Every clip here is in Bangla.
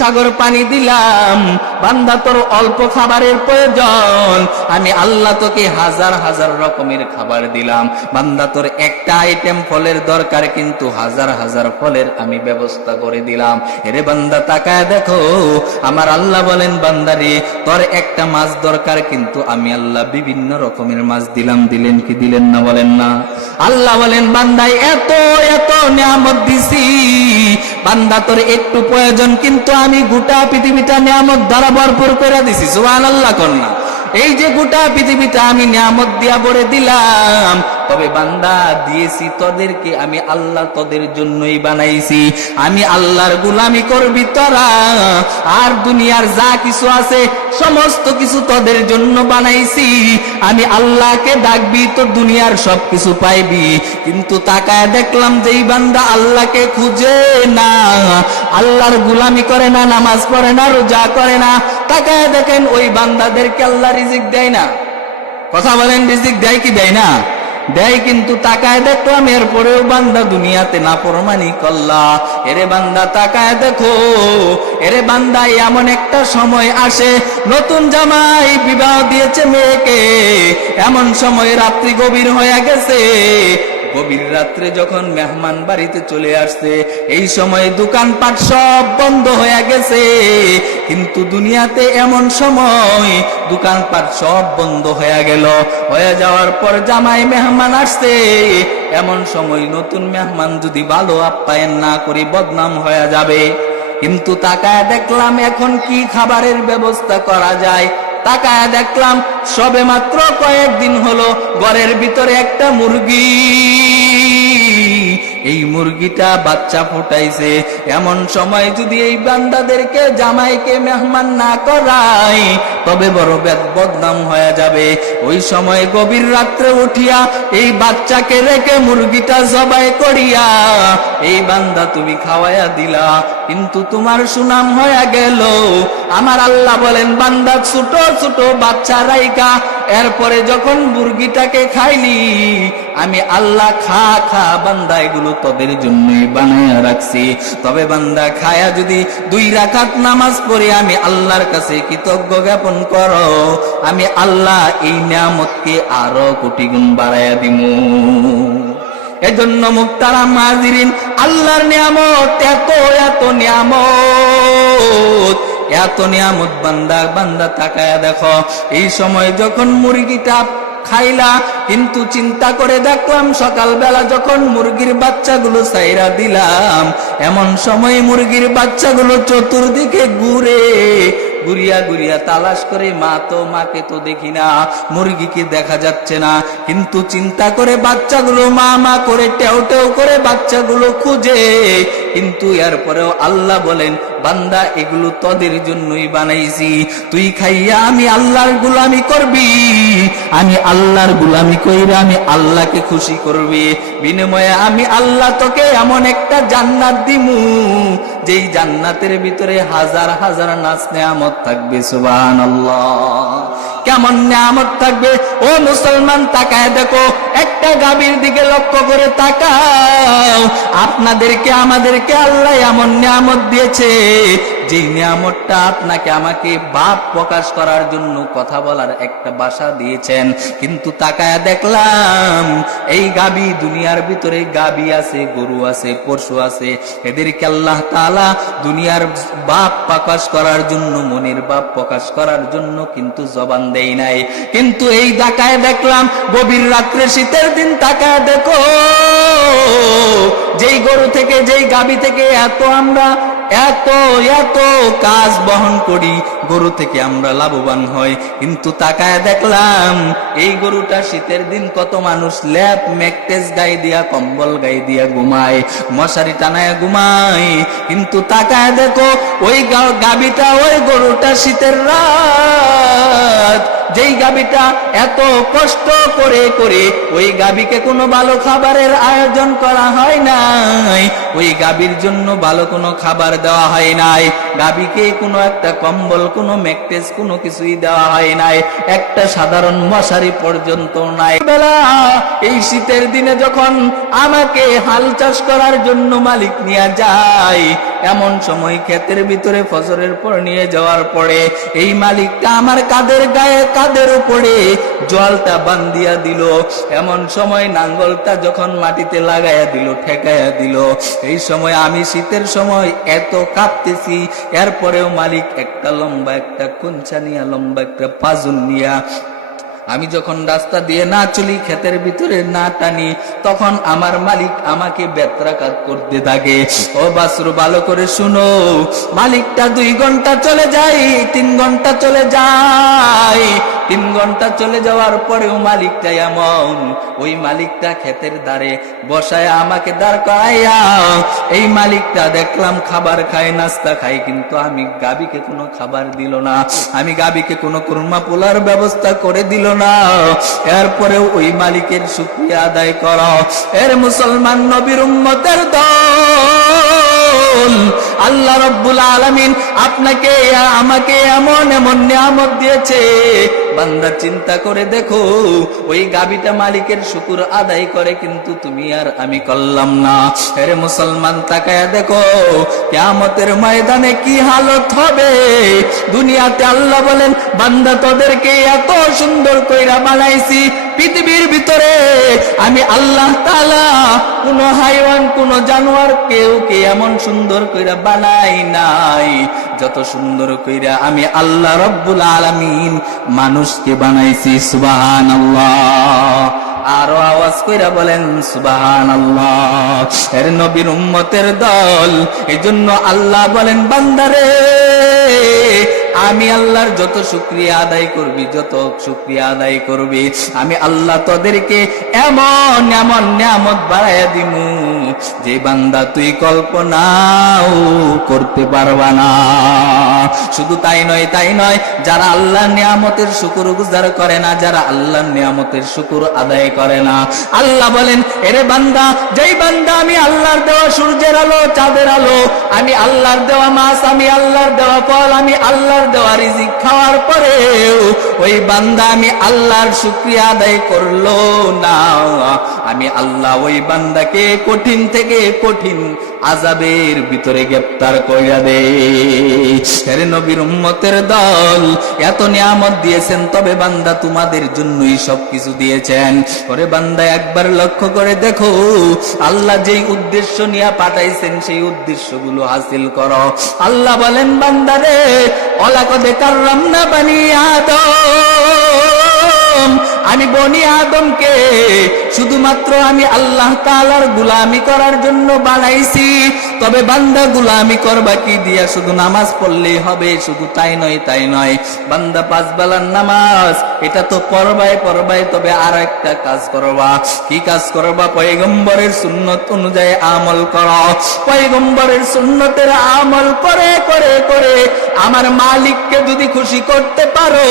সাগর পানি দিলাম, বান্দা তোর অল্প খাবারের প্রয়োজন, আমি আল্লাহ তোকে হাজার হাজার রকমের খাবার দিলাম। বান্দা তোর একটা আইটেম ফলের দরকার, কিন্তু হাজার হাজার ফলের আমি ব্যবস্থা করে দিলাম। এরে বান্দা তাকায় দেখো, আমার আল্লাহ বলেন বান্দারে তোর একটা মাছ দরকার, কিন্তু আমি আল্লাহ বিভিন্ন রকমের মাছ দিলাম। দিলেন কি দিলেন না বলেন না? আল্লাহ বলেন বান্দায় এত এত নিয়ামত দিছি, বান্দা তোর একটু প্রয়োজন, কিন্তু আমি গোটা পৃথিবীটা নিয়ামত দ্বারা ভরপুর করে দিছি। সুবহানাল্লাহ কন্যা। এই যে গোটা পৃথিবীটা আমি নিয়ামত দিয়া ভরে দিলাম, তবে বান্দা দিয়েছি তোদেরকে আমি আল্লাহ তোদের জন্যই বানাইছি। আমি আল্লাহর গোলামি করবি তোরা, আর দুনিয়ার যা কিছু আছে সমস্ত কিছু তোদের জন্য বানাইছি। আমি আল্লাহকে ডাকবি তো দুনিয়ার সব কিছু পাইবি। কিন্তু তাকায় দেখলাম যেই বান্দা আল্লাহকে খুঁজে না, আল্লাহর গোলামি করে না, নামাজ পড়ে না, রোজা করে না, তাকায় দেখেন ওই বান্দাদেরকে আল্লাহ রিজিক দেয় না। কথা বলেন, রিজিক দেয় কি দেয় না? দেয়। কিন্তু তাকায় দেখলাম এরপরেও বান্দা দুনিয়াতে নাফরমানি করলা। এরে বান্দা তাকায় দেখো, এরে বান্দা এমন একটা সময় আসে, নতুন জামাই বিবাহ দিয়েছে মেয়েকে, এমন সময় রাত্রি গভীর হয়ে গেছে, গভীর রাত্রে যখন মেহমান বাড়িতে চলে আসছে, এই সময় দোকানপাট সব বন্ধ হয়ে গেছে। কিন্তু দুনিয়াতে এমন সময় দোকানপাট সব বন্ধ হয়ে গেল, হয়ে যাওয়ার পর জামাই মেহমান আসছে, এমন সময় নতুন মেহমান যদি ভালো আপ্যায়ন না করি বদনাম হয়ে যাবে। কিন্তু তাকায় দেখলাম এখন কি খাবারের ব্যবস্থা করা যায়। তাকায় দেখলাম সবে মাত্র কয়েকদিন হলো ঘরের ভিতরে একটা মুরগি, এই মুরগিটা বাচ্চা ফুটাইছে। এমন সময় যদি এই বান্দাদেরকে জামাইকে মেহমান না করাই, তবে বড় বদনাম হয়ে যাবে। ওই সময় গভীর রাত্রে উঠিয়া এই বাচ্চাকে রেখে মুরগিটা জবাই করিয়া এই বান্দা তুমি খাওয়াইয়া দিলা, কিন্তু তোমার সুনাম হয়ে গেল। আমার আল্লাহ বলেন বান্দা ছোট ছোট বাচ্চা রাইকা এরপরে যখন মুরগিটাকে খাইলি, আমি আল্লাহ খা খা বান্দা এগুলো তোদের জন্যই বানায়া রাখছি। তবে বান্দা খায়া যদি 2 রাকাত নামাজ পড়ে আমি আল্লাহর কাছে কৃতজ্ঞ জ্ঞাপন করো, আমি আল্লাহ এই নিয়ামতকে আরো কোটি গুণ বাড়াইয়া দিমু। এজন্য মুক্তারাম হাজিরিন, আল্লাহর নিয়ামত এত এত নিয়ামত, এত নিয়ামত বান্দা বান্দা তাকায়া দেখো। এই সময় যখন মুরগিটা খাইলা, কিন্তু চিন্তা করে দেখলাম সকালবেলা যখন মুরগির বাচ্চাগুলো ছাইরা দিলাম, এমন সময় মুরগির বাচ্চাগুলো চতুর্দিকে ঘুরে ঘুরিয়া ঘুরিয়া তালাশ করে মাকে তো দেখি না, মুরগিকে দেখা যাচ্ছে না। কিন্তু চিন্তা করে বাচ্চাগুলো মা করে টেউ টেউ করে বাচ্চাগুলো খুঁজে। কিন্তু এরপরেও আল্লাহ বলেন বান্দা এগুলো তোদের জন্যই বানাইছি, তুই খাইয়া আমি আল্লাহর গোলামি করবি, আমি আল্লাহর গোলামি কইরা আমি আল্লাহকে খুশি করবি। বিনিময়ে আমি আল্লাহ তোকে এমন একটা জান্নাত দিমু, যেই জান্নাতের ভিতরে হাজার হাজার নাজ নেয়ামত থাকবে। সুবহানাল্লাহ। কেমন নিয়ামত থাকবে ও মুসলমান, তাকায় দেখো, একটা গাভীর দিকে লক্ষ্য করে তাকাও। আপনাদেরকে আমাদেরকে আল্লাহ এমন নিয়ামত দিয়েছে, যে নিয়ামতটা আপনাকে আমাকে বাপ প্রকাশ করার জন্য কথা বলার একটা ভাষা দিয়েছেন। কিন্তু তাকায় দেখলাম এই গাভী, দুনিয়ার ভিতরে গাভী আছে, গরু আছে, পশু আছে, এদেরকে আল্লাহ তাআলা দুনিয়ার বাপ প্রকাশ করার জন্য, মনের বাপ প্রকাশ করার জন্য কিন্তু জবান দেই নাই। কিন্তু এই তাকায় দেখলাম গভীর রাত্রে শীতের দিন, তাকায় দেখো যেই গরু থেকে যেই গাভী থেকে আমরা এত এত কাজ বহন করি, গরু থেকে আমরা লাভবান হই। কিন্তু তাকায় দেখলাম এই গরুটা শীতের দিন কত মানুষ ল্যাপ ম্যাট্রেস গায়ে দিয়া, কম্বল গায়ে দিয়া ঘুমায়, মশারি টানায় ঘুমায়। কিন্তু তাকায় দেখো ওই গাভীটা, ওই গরুটা শীতের রাত, যেই গাভীটা এত কষ্ট করে করে ওই গাভীকে কোনো ভালো খাবারের আয়োজন করা হয় নাই, ওই গাভীর জন্য ভালো কোনো খাবার দেওয়া হয় নাই, গাভীকে কোনো একটা কম্বল, কোনো ম্যাট্রেস, কোনো কিছুই দেওয়া হয় নাই, একটা সাধারণ মশারি পর্যন্ত নাই। বেলা এই শীতের দিনে যখন আমাকে হাল চাষ করার জন্য মালিক নিয়ে যায়, এমন সময় ক্ষেতের ভিতরে ফজরের পর নিয়ে যাওয়ার পরে এই মালিকটা আমার কাদের উপরে জলটা বান্ধিয়া দিল। এমন সময় নাঙ্গলটা যখন মাটিতে লাগাইয়া দিল, ঠেকাইয়া দিল, এই সময় আমি শীতের সময় এত কাঁপতেছি, এরপরেও মালিক একটা লম্বা একটা কুঞ্চা নিয়া, লম্বা একটা পাজুন নিয়া আমি যখন রাস্তা দিয়ে না চলি, ক্ষেতের ভিতরে না টানি, তখন আমার মালিক আমাকে বেত্রাঘাত করতে থাকে। ও বাসরু, ভালো করে শুনো, মালিকটা 2 ঘন্টা চলে যায়, 3 ঘন্টা চলে যায়, 3 ঘন্টা চলে যাওয়ার পরেও মালিকটা এমন, ওই মালিকটা ক্ষেতের ধারে বসায় আমাকে দাঁড় করাইয়া, এই মালিকটা দেখলাম খাবার খায়, নাস্তা খায়, কিন্তু আমি গাবিকে কোনো খাবার দিল না, আমি গাবিকে কোনো কুরমা পোলার ব্যবস্থা করে দিল না। এরপরেও ওই মালিকের শুকরিয়া আদায় করো। এর মুসলমান নবীর উম্মতের দল, আল্লাহ রাব্বুল আলামিন আপনাকে আমাকে এমন এমন নিয়ামত দিয়েছে, বান্দা চিন্তা করে দেখো, ওই গাবিটা মালিকের শুকর আদায় করে, কিন্তু তুমি আর আমি করলাম না। এর মুসলমান তাকায়া দেখো, কিয়ামতের ময়দানে কি হালত হবে। দুনিয়াতে আল্লাহ বলেন, বান্দা তোদেরকে এত সুন্দর কইরা বানাইছি, পৃথিবীর ভিতরে আমি আল্লাহ তাআলা কোন হাইওয়ান, কোন জানোয়ার কেউ কে এমন সুন্দর কইরা বানাই নাই যত সুন্দর কইরা আমি আল্লাহ রাব্বুল আলামিন মানুষকে বানাইছি। সুবহানাল্লাহ। আরো আওয়াজ কইরা বলেন সুবহানাল্লাহ। এর নবীর উম্মতের দল, এজন্য আল্লাহ বলেন, বান্দারে আমি আল্লাহর যত শুকরিয়া আদায় করবি, যত শুকরিয়া আদায় করবি, আমি আল্লাহ তোদেরকে এমন এমন নিয়ামত বাড়াইয়া দিমু যে বান্দা তুই কল্পনাও করতে পারবা না। শুধু তাই নয়, যারা আল্লাহর নিয়ামতের শুকর গুজার করে না, যারা আল্লাহর নিয়ামতের শুকর আদায় করে না, আল্লাহ বলেন, এরে বান্দা, যেই বান্দা আমি আল্লাহর দেওয়া সূর্যের আলো, চাঁদের আলো, আমি আল্লাহর দেওয়া মাছ, আমি আল্লাহর দেওয়া ফল, আমি আল্লাহর দেওয়া রিজিক খাওয়ার পরেও ওই বান্দা আমি আল্লাহর শুকরিয়া আদায় করলো না, আমি আল্লাহ ওই বান্দাকে কঠিন থেকে কঠিন আযাবের ভিতরে গ্রেফতার কইরা দেই। আরে নবীর উম্মতের দল, এত নিয়ামত দিয়েছেন, তবে বান্দা তোমাদের জন্যই সবকিছু দিয়েছেন। ওরে বান্দা, একবার লক্ষ্য করে দেখো, আল্লাহ যেই উদ্দেশ্য নিয়ে পাঠাইছেন সেই উদ্দেশ্যগুলো হাসিল করো। আল্লাহ বলেন, বান্দারে, ওয়ালাকাদ কাররামনা বানি আদম, আমি বনি আদমকে শুধুমাত্র আমি আল্লাহ তাআলার গোলামি করার জন্য বানাইছি। তবে বান্দা গোলামি করবা কি দিয়া? শুধু নামাজ পড়লেই হবে? শুধু তাই নয়, বান্দা 5 বেলার নামাজ এটা তো পড়বাই, তবে আর একটা কাজ করবা। কি কাজ করবা? পয়গম্বরের সুন্নত অনুযায়ী আমল করো। পয়গম্বরের সুন্নতের আমল করে করে করে আমার মালিককে যদি খুশি করতে পারো,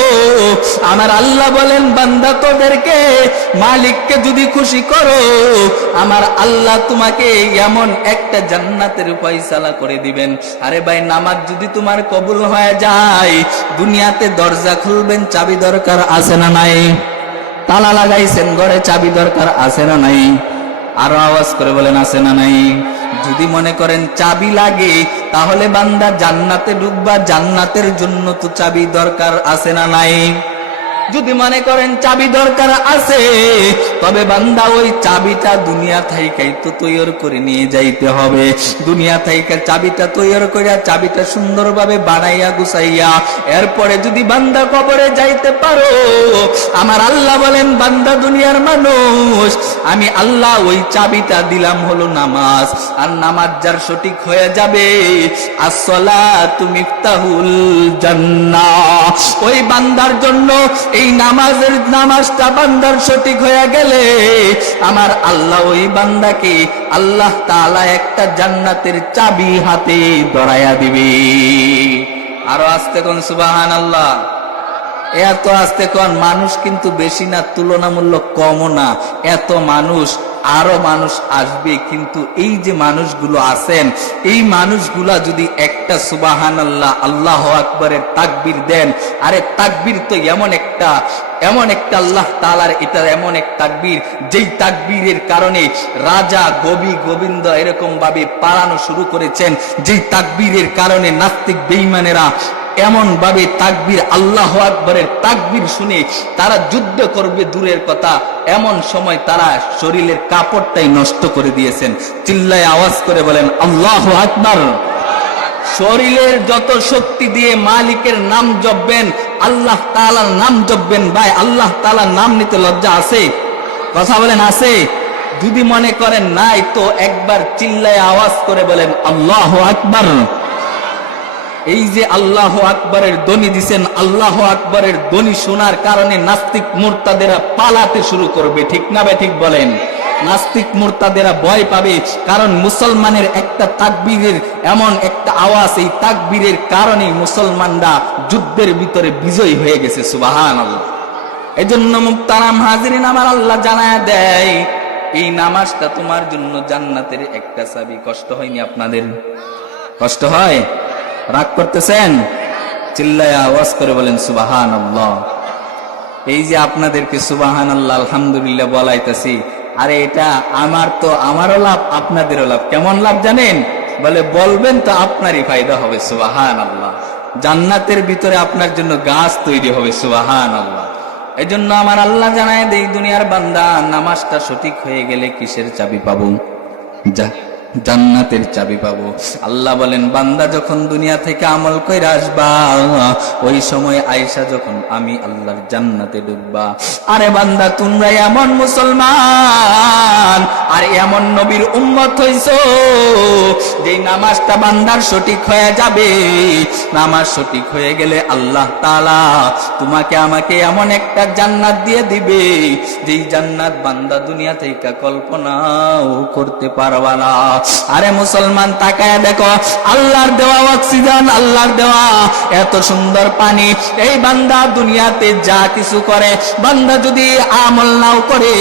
আমার আল্লাহ বলেন, বান্দা তোদেরকে মালিককে যদি খুশি করো, আমার আল্লাহ তোমাকে এমন একটা জান্নাতের ফয়সালা করে দিবেন। আরে ভাই, নামাজ যদি তোমার কবুল হয়ে যায়, দুনিয়াতে দরজা খুলবেন, চাবি দরকার আছে না নাই? তালা লাগাইছেন ঘরে, চাবি দরকার আছে না নাই? আরো আওয়াজ করে বলেন, আছে না নাই? যদি মনে করেন চাবি লাগে, তাহলে বান্দা জান্নাতে ঢুকবা, জান্নাতের জন্য তো চাবি দরকার আছে না নাই? যদি মনে করেন চাবি দরকার আছে, তবে বান্দা ওই চাবিটা দুনিয়া থাইকাই তো তৈরি করে নিয়ে যাইতে হবে। দুনিয়া থাইকা চাবিটা তৈরি করে, চাবিটা সুন্দরভাবে বানাইয়া গুছাইয়া এরপরে যদি বান্দা কবরে যাইতে পারো, আমার আল্লাহ বলেন, বান্দা দুনিয়ার মানুষ, আমি আল্লাহ ওই চাবিটা দিলাম হলো নামাজ। আর নামাজ যার সঠিক হয়ে যাবে, আসসালাতু মিফতাহুল জান্নাহ, ওই বান্দার জন্য এই নামাজটা বান্দার সঠিক হয়ে গেলে, আমার আল্লাহ ওই বান্দাকে আল্লাহ তাআলা একটা জান্নাতের চাবি হাতে ধরাইয়া দিবে। আরো আস্তে কোন সুবহানাল্লাহ। এত আস্তে কোন, মানুষ কিন্তু বেশি না, তুলনামূলক কমও না, এত মানুষ, আরো মানুষ আসবে। কিন্তু এই যে মানুষগুলো আছেন, এই মানুষগুলা যদি একটা সুবহানাল্লাহ, আল্লাহু আকবারের তাকবীর দেন, আরে তাকবীর তো এমন একটা এমন একটা আল্লাহ তাআলার এটা এমন এক তাকবীর, যেই তাকবীরের কারণে রাজা কবি গোবিন্দ এরকম ভাবে পালানো শুরু করেছেন, যেই তাকবীরের কারণে নাস্তিক বেঈমানেরা এমন ভাবে তাকবীর আল্লাহু আকবরের তাকবীর শুনে তারা যুদ্ধ করবে দূরের কথা, এমন সময় তারা শরীরের কাপড়টাই নষ্ট করে দিয়েছেন। চিল্লায় আওয়াজ করে বলেন আল্লাহু আকবার। শরীরের যত শক্তি দিয়ে মালিকের নাম জপবেন, আল্লাহ তাআলার নাম জপবেন। ভাই, আল্লাহ তাআলার নাম নিতে লজ্জা আছে? কথা বলেন আছে? যদি মনে করেন নাই তো একবার চিল্লায় আওয়াজ করে বলেন আল্লাহু আকবার। এই যে আল্লাহু আকবরের ধ্বনি দিছেন, আল্লাহু আকবরের ধ্বনি শোনার কারণে নাস্তিক মুরতাদেরা পালাতে শুরু করবে, ঠিক না বে ঠিক বলেন? নাস্তিক মুরতাদেরা ভয় পাবে, কারণ মুসলমানের একটা তাকবীরের এমন একটা আওয়াজ, এই তাকবীরের কারণে মুসলমানরা যুদ্ধের ভিতরে বিজয়ী হয়ে গেছে। সুবহানাল্লাহ। এই জন্য মুহতারাম হাজিরিন, আমার আল্লাহ জানায়া দেয় এই নামাজটা তোমার জন্য জান্নাতের একটা চাবি। কষ্ট হয়নি আপনাদের? কষ্ট হয়? রাগ করতেছেন? চিল্লায়া আওয়াজ করে বলেন সুবহানাল্লাহ। এই যে আপনাদেরকে সুবহানাল্লাহ আলহামদুলিল্লাহ বলাইতেছি, আরে এটা আমারও লাভ, আপনাদেরও লাভ। কেমন লাভ জানেন? বলে বলবেন তো আপনারই ফায়দা হবে। সুবহানাল্লাহ। জান্নাতের ভিতরে আপনার জন্য গাছ তৈরি হবে। সুবহানাল্লাহ। এই জন্য আমার আল্লাহ জানায় দেই, দুনিয়ার বান্দা নামাজটা সঠিক হয়ে গেলে কিসের চাবি পাবো? জান্নাতের চাবি পাবো। আল্লাহ বলেন, বান্দা যখন দুনিয়া থেকে আমল কইরা আসবা, ওই সময় আয়েশা যখন আমি আল্লাহর জান্নাতে ঢুকবা। আরে বান্দা, তোমরা এমন মুসলমান আর এমন নবীর উম্মত হইছো যে নামাজটা বান্দার সঠিক হয়ে যাবে। নামাজ সঠিক হয়ে গেলে আল্লাহ তাআলা তোমাকে আমাকে এমন একটা জান্নাত দিয়ে দিবে, যেই জান্নাত বান্দা দুনিয়া থেকে কল্পনাও করতে পারবা না। আরে মুসলমান, তাকায় দেখো, আল্লাহর দেওয়া অক্সিজেন, আল্লাহর দেওয়া এত সুন্দর পানি, এই বান্দা দুনিয়াতে যা কিছু করে, বান্দা যদি আমল নাও করে,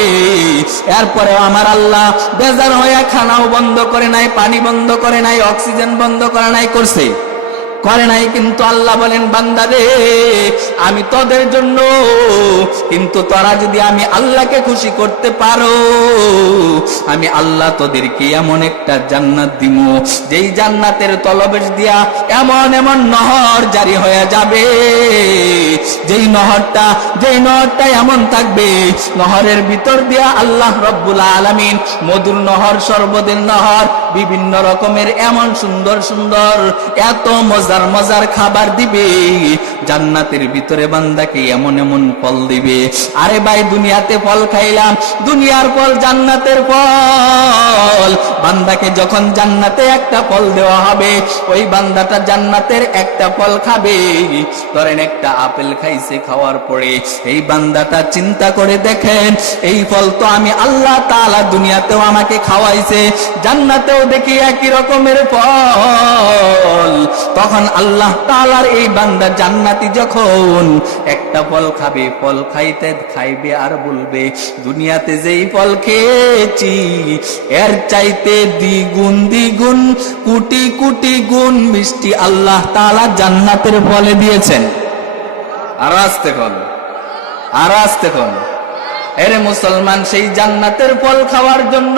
এরপরে আমার আল্লাহ বেজার হয়ে খানাও বন্ধ করে নাই, পানি বন্ধ করে নাই, অক্সিজেন বন্ধ করে নাই, করছে? করে নাই। কিন্তু আল্লাহ বলেন, বান্দা রে, আমি তোদের জন্য, কিন্তু তোরা যদি আমি আল্লাহকে খুশি করতে পারো, আমি আল্লাহ তোদেরকে এমন একটা জান্নাত দিব, যেই জান্নাতের তলবেশ দিয়া এমন এমন নহর জারি হয়ে যাবে, যেই নহরটা এমন থাকবে, নহরের ভিতর দিয়া আল্লাহ রব্বুল আলামিন মধুর নহর, শরবতের নহর, বিভিন্ন রকমের এমন সুন্দর সুন্দর এত মজার খাবার দিবে। জান্নাতের ভিতরে বান্দাকে এমন এমন ফল দিবে। আরে ভাই, দুনিয়াতে ফল খাইলাম, দুনিয়ার ফল, জান্নাতের ফল। বান্দাকে যখন জান্নাতে একটা ফল দেওয়া হবে, ওই বান্দাটা জান্নাতের একটা ফল খাবে। ধরেন একটা আপেল খাইছে, খাওয়ার পরে এই বান্দাটা চিন্তা করে দেখেন, এই ফল তো আমি আল্লাহ তাআলা দুনিয়াতেও আমাকে খাওয়াইছে, জান্নাতেও দেখি একই রকমের ফল। তখন আল্লাহ তাআলার এই বান্দা জান্নাতি যখন একটা ফল খাবে, ফল খাইবে আর বলবে, দুনিয়াতে যেই ফল খেয়েছি এর চাইতে দ্বিগুণ দ্বিগুণ কোটি কোটি গুণ মিষ্টি আল্লাহ তাআলা জান্নাতের ফলে দিয়েছেন। আর আসতে কোন এরে মুসলমান, সেই জান্নাতের ফল খাওয়ার জন্য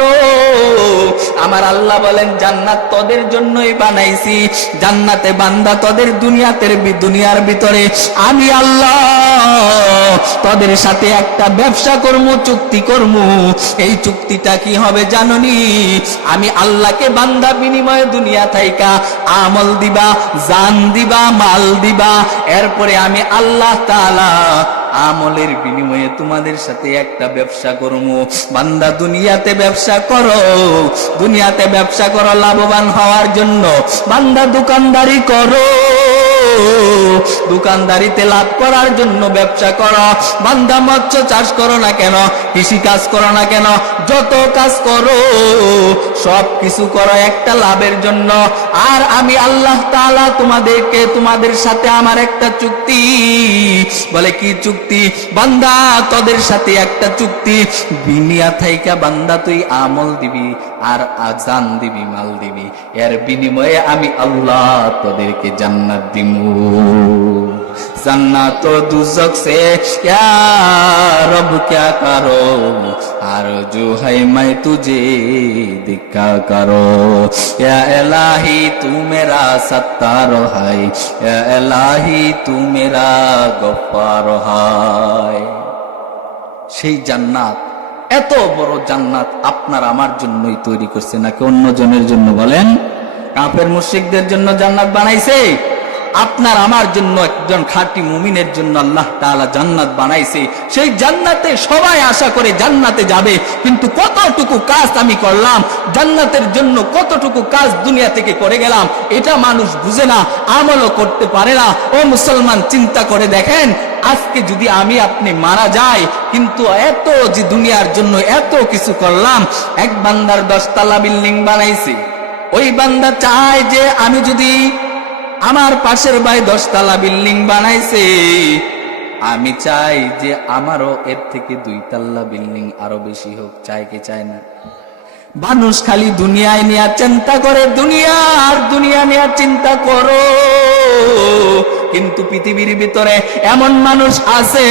আমার আল্লাহ বলেন, জান্নাত তোদের জন্যই বানাইছি। জান্নাতে বান্দা তোদের দুনিয়ার ভিতরে আমি আল্লাহ তোদের সাথে একটা ব্যবসা করবো, চুক্তি করবো। এই চুক্তিটা কি হবে জানোনি? আমি আল্লাহকে বান্দা বিনিময়ে দুনিয়া থাইকা আমল দিবা, জান দিবা, মাল দিবা। এরপরে আমি আল্লাহ তাআলা আমলের বিনিময়ে তোমাদের সাথে একটা ব্যবসা করবো। বান্দা দুনিয়াতে ব্যবসা করো লাভবান হওয়ার জন্য। বান্দা দোকানদারি করো, দোকানদারিতে লাভ করার জন্য ব্যবসা করো। বান্দা মৎস্য চাষ করো না কেন, কৃষি কাজ করো না কেন, যত কাজ করো সব কিছু করো একটা লাভের জন্য। আর আমি আল্লাহ তাআলা তোমাদের সাথে আমার একটা চুক্তি। বলে কি চুক্তি? বান্দা তোদের সাথে একটা চুক্তি, দুনিয়া থাইকা বান্দা তুই আমল দিবি আর আজান দিবি, মাল দিবি, এর বিনিময়ে আমি আল্লাহ তোদেরকে জান্নাত দিব। जन्नत व दुज़ख से या रब क्या करो आरज़ू है मैं तुझे दिखा करो या इलाही तू मेरा सत्तार है या इलाही तू मेरा गफ्फार है। সেই জান্নাত, এত বড় জান্নাত আপনার আমার জন্যই তৈরি করছে নাকি অন্য জনের জন্য? বলেন, কাফের মুশরিকদের জন্য জান্নাত বানাইছে? আপনার আমার জন্য, একজন খাঁটি মুমিনের জন্য আল্লাহ তাআলা জান্নাত বানাইছে। সেই জান্নাতে সবাই আশা করে জান্নাতে যাবে, কিন্তু কতটুকু কাজ আমি করলাম জান্নাতের জন্য, কতটুকু কাজ দুনিয়া থেকে করে গেলাম, এটা মানুষ বুঝে না, আমলও করতে পারে না। ও মুসলমান, চিন্তা করে দেখেন, আজকে যদি আমি আপনি মারা যাই, কিন্তু এত যে দুনিয়ার জন্য এত কিছু করলাম, এক বান্দার 10 তলা বিল্ডিং বানাইছে, ওই বান্দা চায় যে আমি যদি, আমার পাশের ভাই 10 তলা বিল্ডিং বানাইছে, আমি চাই যে আমারও এর থেকে 2 তলা বিল্ডিং আরো বেশি হোক। চায় কি চায় না? মানুষ খালি দুনিয়ায় নিয়ে চিন্তা করে, দুনিয়া নিয়ে চিন্তা করো, কিন্তু পৃথিবীর ভিতরে এমন মানুষ আছে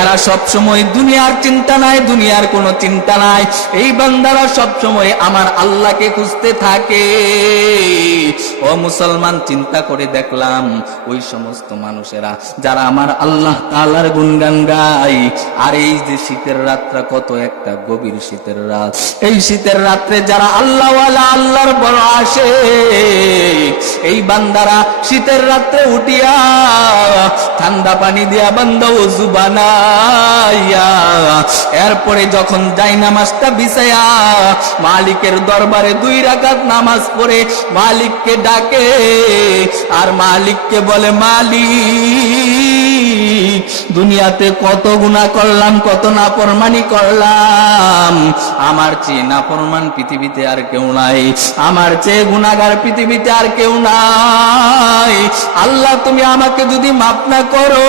এরা সব সময় দুনিয়ার চিন্তা নাই, দুনিয়ার কোনো চিন্তা নাই। এই বান্দারা সব সময় আমার আল্লাহকে খুঁজতে থাকে। ও মুসলমান, চিন্তা করে দেখলাম ওই সমস্ত মানুষেরা যারা আমার আল্লাহ তাআলার গুণগান গায়, আর এই যে শীতের রাতটা কত একটা গভীর শীতের রাত, এই শীতের রাত্রে যারা আল্লাহওয়ালা, আল্লাহর বড় আসে, এই বান্দারা শীতের রাত্রে উঠিয়া ঠান্ডা পানি দিয়া বান্দা ওযু বানাইয়া, এরপরে যখন জায়নামাজটা বিছায়া মালিকের দরবারে 2 রাকাত নামাজ পড়ে মালিককে ডাকে, আর মালিককে বলে, মালিক দুনিয়াতে কত গুনাহ করলাম, কত নাফরমানি করলাম, আমার চেয়ে নাফরমান পৃথিবীতে আর কেউ নাই, আমার চেয়ে গুনাহগার পৃথিবীতে আর কেউ নাই। আল্লাহ তুমি আমাকে যদি মাফ না করো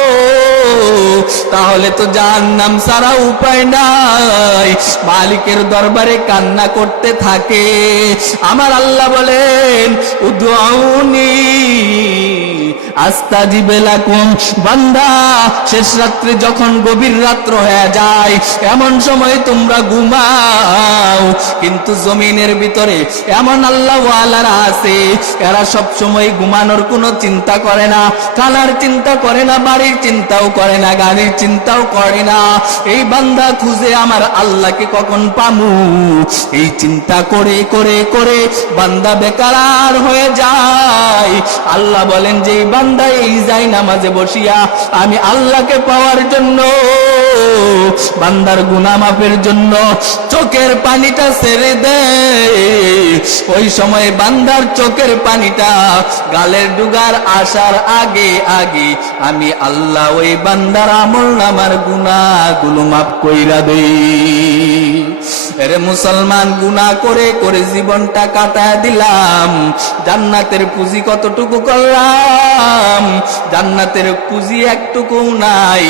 তাহলে তো জাহান্নাম ছাড়া উপায় নাই। মালিকের দরবারে কান্না করতে থাকে। আমার আল্লাহ বলেন, উদউনি আস্তাজিব লাকুম। বান্দা, শেষ রাত্রে যখন গভীর রাত্র হয়ে যায়, এমন সময় তোমরা ঘুমাও, কিন্তু জমিনের ভিতরে এমন আল্লাহ ওয়ালারা আছে, এরা সব সময় ঘুমানোর কোনো চিন্তা করে না, খানার চিন্তা করে না, বাড়ির চিন্তাও করে না, গাড়ির চিন্তাও করে না। এই বান্দা খুঁজে আমার আল্লাহকে কখন পামু, এই চিন্তা করে করে করে বান্দা বেকার হয়ে যায়। আল্লাহ বলেন যে এই বান্দা এই যায় নামাজে বসিয়া আমি আল্লাহকে পাওয়ার জন্য, বান্দার গুনাহ মাফের জন্য চোখের পানিটা ছেড়ে দেয়, ওই সময় বান্দার চোখের পানিটা গালের ডুগার আসার আগে আগে আমি আল্লাহ ওই বান্দার আমলনামার গুনাহগুলো মাফ কইরা দেই। এরে মুসলমান, গুনাহ করে করে জীবনটা কাটায় দিলাম, জান্নাতের পুঁজি কতটুকু করলাম? জান্নাতের পুঁজি একটুকু নাই।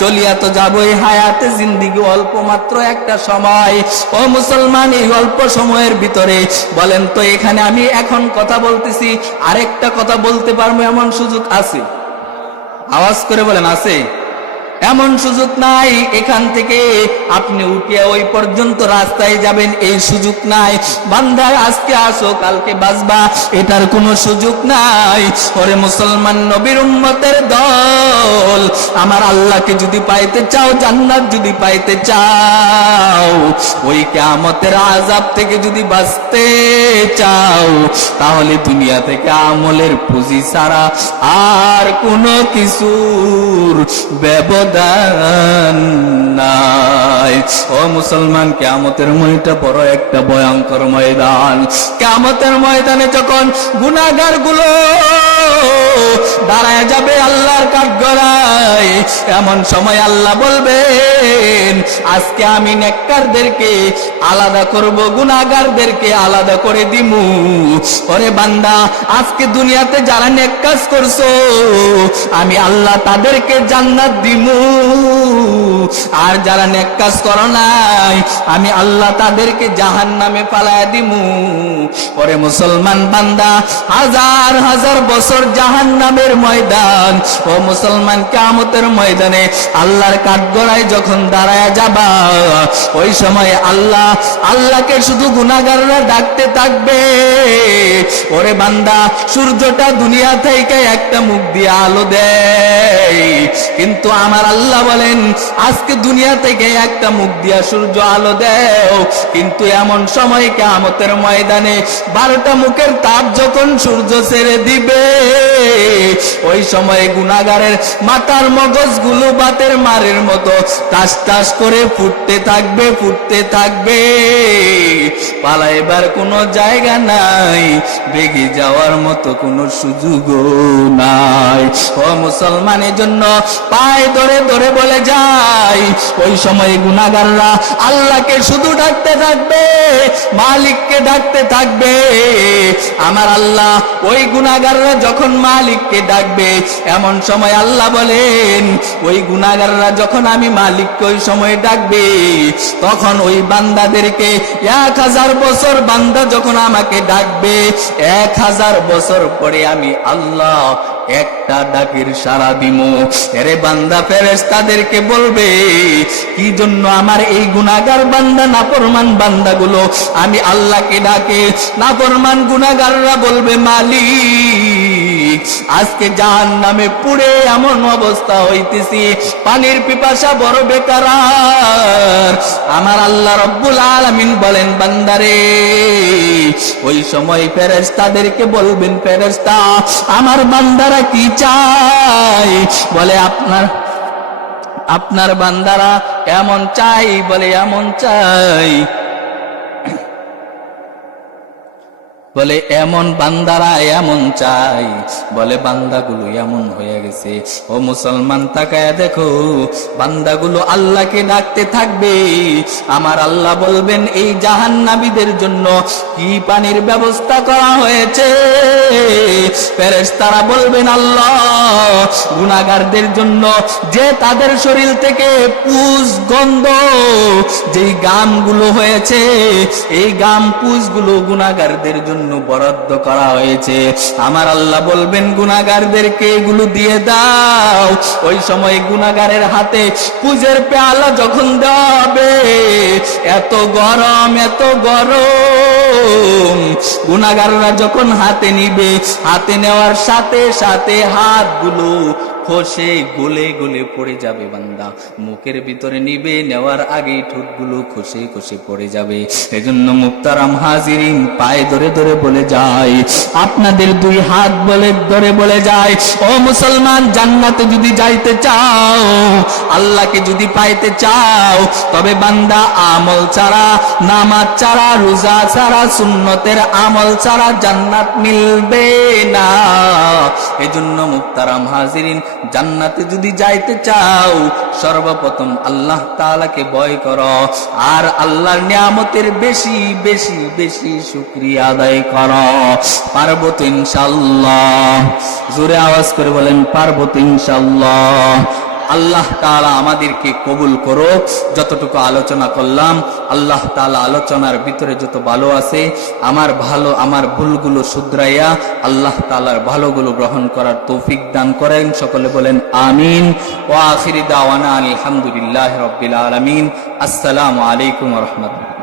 চলিয়া তো যাবই, হায়াতে জিন্দেগি অল্প মাত্র একটা সময়। ও মুসলমান, এই অল্প সময়ের ভিতরে বলেন তো, এখানে আমি এখন কথা বলতেছি, আরেকটা কথা বলতে পারবো এমন সুযোগ আছে? আওয়াজ করে বলেন, আছে? এমন সুযোগ নাই। এখান থেকে আপনি উঠিয়া ওই পর্যন্ত রাস্তায় যাবেন, এই সুযোগ নাই। বান্দা, আজকে আসো কালকে বাঁচবা, এটার কোনো সুযোগ নাই। ওরে মুসলমান, নবীর উম্মতের দল, আমার আল্লাহকে যদি পাইতে চাও, জান্নাত যদি পাইতে চাও, ওই কিয়ামতের আযাব থেকে যদি বাঁচতে চাও, তাহলে দুনিয়া থেকে আমলের পুঁজি ছাড়া আর কোনো কিছুর ব্যবধান নাই। ও মুসলমান, কিয়ামতের ময়টা বড় একটা ভয়ঙ্কর ময়দান। কিয়ামতের ময়দানে যখন গুনাহগার গুলো দাঁড়ায় যাবে আল্লাহর কাঠগড়ায়, এমন সময় আল্লাহ বলবেন, আজকে আমি নেককারদেরকে আলাদা করব, গুনাহগারদেরকে আলাদা করে দিমু। ওরে বান্দা, আজকে দুনিয়াতে যারা নেক কাজ করছো, আমি আল্লাহ তাদেরকে জান্নাত দিমু, আর যারা নেক কাজ করো নাই, আমি আল্লাহ তাদেরকে জাহান্নামে পালায়া দিমু। ওরে মুসলমান বান্দা, হাজার হাজার বছর জাহান্নামের ময়দানে ময়দান, ও মুসলমান, কিয়ামতের ময়দানে আল্লাহর কাঠগড়ায় যখন দাঁড়ায় যাবা, ওই সময় আল্লাহকে শুধু গুনাহগাররা ডাকতে থাকবে, ওরে বান্দা, সূর্যটা দুনিয়া থেকে একটা মুখ দিয়ে আলো দেয়, কিন্তু আমার আল্লাহ বলেন আজকে দুনিয়া থেকে একটা মুখ দিয়া সূর্য আলো দেও, কিন্তু এমন সময় কিয়ামতের ময়দানে 12টা মুখের তাপ যখন সূর্য ছেড়ে দিবে, ওই সময় গুনাহগারের মাথার মগজগুলো বাতের মারের মতো টাস টাস করে ফুটতে থাকবে, ফুটতে থাকবে, পালাইবার কোনো জায়গা নাই, বেগে যাওয়ার মতো কোনো সুযোগও নাই। ও মুসলমানের জন্য পায়ে ধরে ধরে বলে যায়, ওই সময় গুনাহগাররা আল্লাহকে শুধু ডাকতে থাকবে, মালিককে ডাকতে থাকবে। আমার আল্লাহ ওই গুনাহগাররা যখন মালিককে ডাকবে, এমন সময় আল্লাহ বলেন ওই গুনাহগাররা যখন আমি মালিককে ওই সময় ডাকবে, তখন ওই বান্দাদেরকে 1000 বছর বান্দা যখন আমাকে ডাকবে, 1000 বছর পরে আমি আল্লাহ একটা ডাকের সাড়া দিমু। এরে বান্দা ফেরেশতাদেরকে বলবে, কি জন্য আমার এই গুনাহগার বান্দা, নাফরমান বান্দাগুলো আমি আল্লাহকে ডাকে? নাফরমান গুনাহগাররা বলবে, মালিক, আজকে জাহান্নামে পুড়ে এমন অবস্থা হইতেছি, পানির পিপাসা বড় বেকারার। আমার আল্লাহ রব্বুল আলামিন বলেন, বান্দারে, ওই সময় ফেরেশতাদেরকে বলবেন, ফেরেশতা, আমার বান্দারা কি চাই? বলে আপনার বান্দারা এমন চাই, বলে এমন চাই, বলে এমন বান্দারা এমন চাই, বলে বান্দাগুলো এমন হয়ে গেছে। ও মুসলমান, তাকায়া দেখো, বান্দাগুলো আল্লাহকে ডাকতে থাকবে, আমার আল্লাহ বলবেন এই জাহান্নামীদের জন্য কি পানির ব্যবস্থা করা হয়েছে? ফেরেশতারা বলবেন, আল্লাহ, গুনাহগারদের জন্য যে তাদের শরীর থেকে পুষ গন্ধ, যেই গামগুলো হয়েছে, এই গাম পুষগুলো গুনাহগারদের জন্য বরাদ্দ করা হয়েছে। আমার আল্লাহ বলবেন, গুনাহগারদেরকে এগুলো দিয়ে দাও। ওই সময় গুনাহগারের হাতে পুজের পেয়ালা যখন দেওয়া হবে, এত গরম, এত গরম, গুনাহগাররা যখন হাতে নিবে, হাতে নেওয়ার সাথে সাথে হাতগুলো খসে গলে গলে পড়ে যাবে। বান্দা মুখের ভিতরে নিবে, নেওয়ার আগেই ঠোঁটগুলো খসে খসে পড়ে যাবে। এজন্য মুহতারাম হাজিরিন, পায়ে ধরে ধরে বলে যায়, আপনাদের 2 হাত ধরে বলে যায়, ও মুসলমান, জান্নাতে যদি যাইতে চাও, আল্লাহকে যদি পাইতে চাও, তবে বান্দা আমল ছাড়া, নামাজ ছাড়া, রোজা ছাড়া, সুন্নতের আমল ছাড়া জান্নাত মিলবে না। এজন্য মুহতারাম হাজিরিন, জান্নাতে যদি যাইতে চাও, সর্বপ্রথম আল্লাহ তাআলাকে ভয় করো, আর আল্লাহর নিয়ামতের বেশি বেশি বেশি শুকরিয়া আদায় করো। পারবো তো ইনশাআল্লাহ? জোরে আওয়াজ করে বলেন, পারবো তো ইনশাআল্লাহ? আল্লাহ তাআলা আমাদেরকে কবুল করুক। যতটুকু আলোচনা করলাম, আল্লাহ তাআলা আলোচনার ভিতরে যত ভালো আছে, আমার ভুলগুলো শুধরাইয়া আল্লাহ তাআলার ভালোগুলো গ্রহণ করার তৌফিক দান করেন। সকলে বলেন আমিন। ওয়া আখিরি দাওয়ানা আলহামদুলিল্লাহি রাব্বিল আলামিন। আসসালামু আলাইকুম ওয়া রাহমাতুল্লাহ।